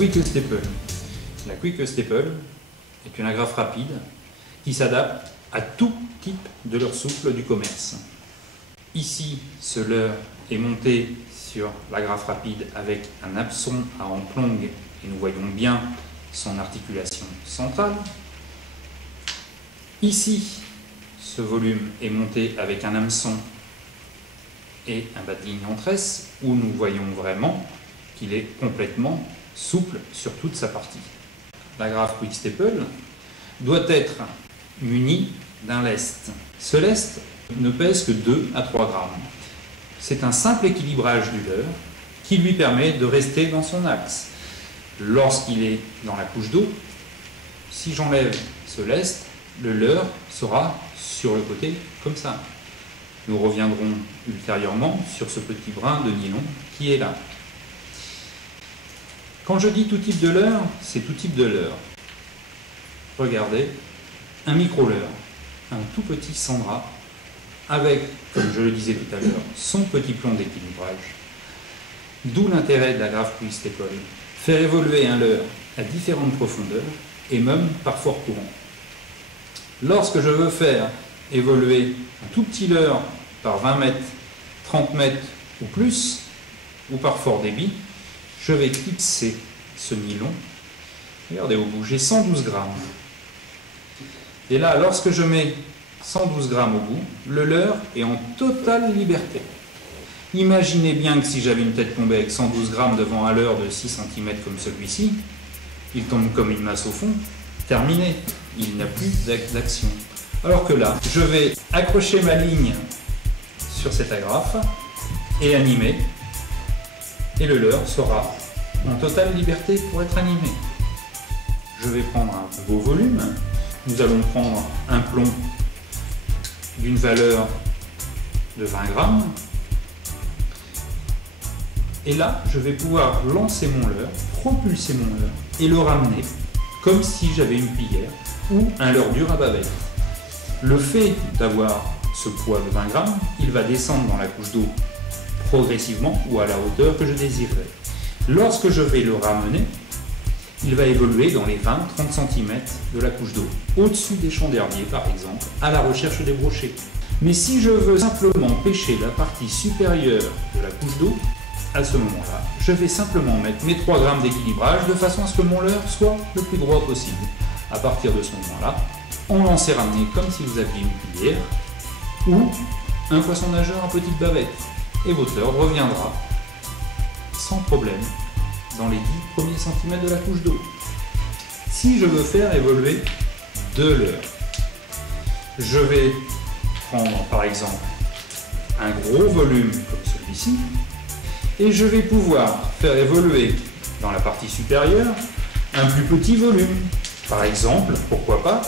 Quick Staple. La Quick Staple est une agrafe rapide qui s'adapte à tout type de leurre souple du commerce. Ici, ce leurre est monté sur l'agrafe rapide avec un hameçon à hampe longue et nous voyons bien son articulation centrale. Ici, ce volume est monté avec un hameçon et un bas de ligne en tresse où nous voyons vraiment qu'il est complètement souple sur toute sa partie. L'agrafe Quick Staple doit être munie d'un lest. Ce lest ne pèse que 2 à 3 grammes. C'est un simple équilibrage du leurre qui lui permet de rester dans son axe. Lorsqu'il est dans la couche d'eau, si j'enlève ce lest, le leurre sera sur le côté comme ça. Nous reviendrons ultérieurement sur ce petit brin de nylon qui est là. Quand je dis tout type de leurre, c'est tout type de leurre. Regardez, un micro-leurre, un tout petit Sandra, avec, comme je le disais tout à l'heure, son petit plomb d'équilibrage. D'où l'intérêt de l'agrafe Quick Staple. Faire évoluer un leurre à différentes profondeurs et même par fort courant. Lorsque je veux faire évoluer un tout petit leurre par 20 mètres, 30 mètres ou plus, ou par fort débit, je vais clipser ce nylon. Regardez au bout, j'ai 112 grammes. Et là, lorsque je mets 112 grammes au bout, le leurre est en totale liberté. Imaginez bien que si j'avais une tête plombée avec 112 grammes devant un leurre de 6 cm comme celui-ci, il tombe comme une masse au fond, terminé, il n'a plus d'action. Alors que là, je vais accrocher ma ligne sur cette agrafe et animer, et le leurre sera en totale liberté pour être animé. Je vais prendre un beau volume, nous allons prendre un plomb d'une valeur de 20 grammes, et là, je vais pouvoir lancer mon leurre, propulser mon leurre et le ramener comme si j'avais une cuillère ou un leurre dur à bavette. Le fait d'avoir ce poids de 20 grammes, il va descendre dans la couche d'eau progressivement ou à la hauteur que je désirerai. Lorsque je vais le ramener, il va évoluer dans les 20-30 cm de la couche d'eau, au-dessus des champs d'herbier par exemple, à la recherche des brochets. Mais si je veux simplement pêcher la partie supérieure de la couche d'eau, à ce moment-là, je vais simplement mettre mes 3 grammes d'équilibrage de façon à ce que mon leurre soit le plus droit possible. À partir de ce moment-là, on lancez ramener comme si vous aviez une cuillère ou un poisson nageur en petite bavette. Et votre leurre reviendra sans problème dans les 10 premiers centimètres de la couche d'eau. Si je veux faire évoluer 2 leurres, je vais prendre par exemple un gros volume comme celui-ci et je vais pouvoir faire évoluer dans la partie supérieure un plus petit volume. Par exemple, pourquoi pas,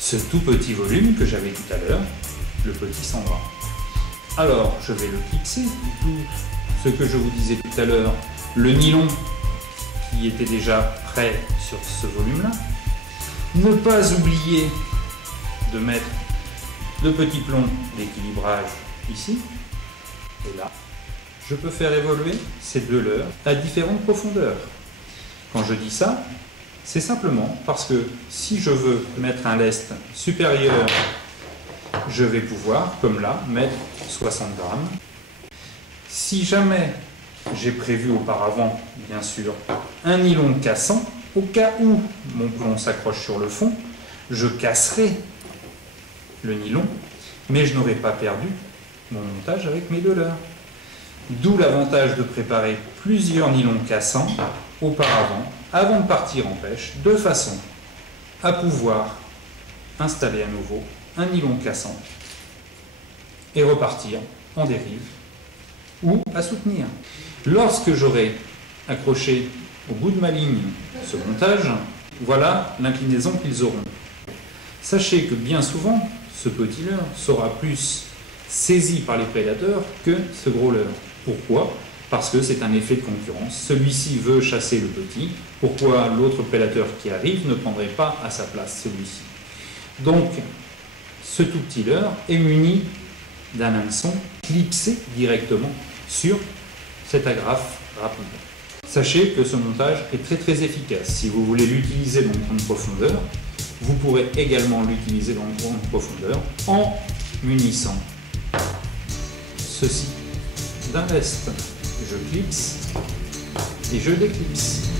ce tout petit volume que j'avais tout à l'heure, le petit Sandra. Alors, je vais le clipser, tout ce que je vous disais tout à l'heure, le nylon qui était déjà prêt sur ce volume-là. Ne pas oublier de mettre de petits plombs d'équilibrage ici et là. Je peux faire évoluer ces 2 leurres à différentes profondeurs. Quand je dis ça, c'est simplement parce que si je veux mettre un lest supérieur, je vais pouvoir, comme là, mettre 60 grammes. Si jamais j'ai prévu auparavant, bien sûr, un nylon cassant, au cas où mon plomb s'accroche sur le fond, je casserai le nylon, mais je n'aurai pas perdu mon montage avec mes 2 leurres. D'où l'avantage de préparer plusieurs nylons cassants auparavant, avant de partir en pêche, de façon à pouvoir installer à nouveau un nylon cassant et repartir en dérive ou à soutenir. Lorsque j'aurai accroché au bout de ma ligne ce montage, voilà l'inclinaison qu'ils auront. Sachez que bien souvent, ce petit leurre sera plus saisi par les prédateurs que ce gros leurre. Pourquoi? Parce que c'est un effet de concurrence. Celui-ci veut chasser le petit. Pourquoi l'autre prédateur qui arrive ne prendrait pas à sa place celui-ci? Donc, ce tout petit leurre est muni d'un hameçon clipsé directement sur cette agrafe rapide. Sachez que ce montage est très efficace. Si vous voulez l'utiliser dans grande profondeur, vous pourrez également l'utiliser dans grande profondeur en munissant ceci d'un lest. Je clipse et je déclipse.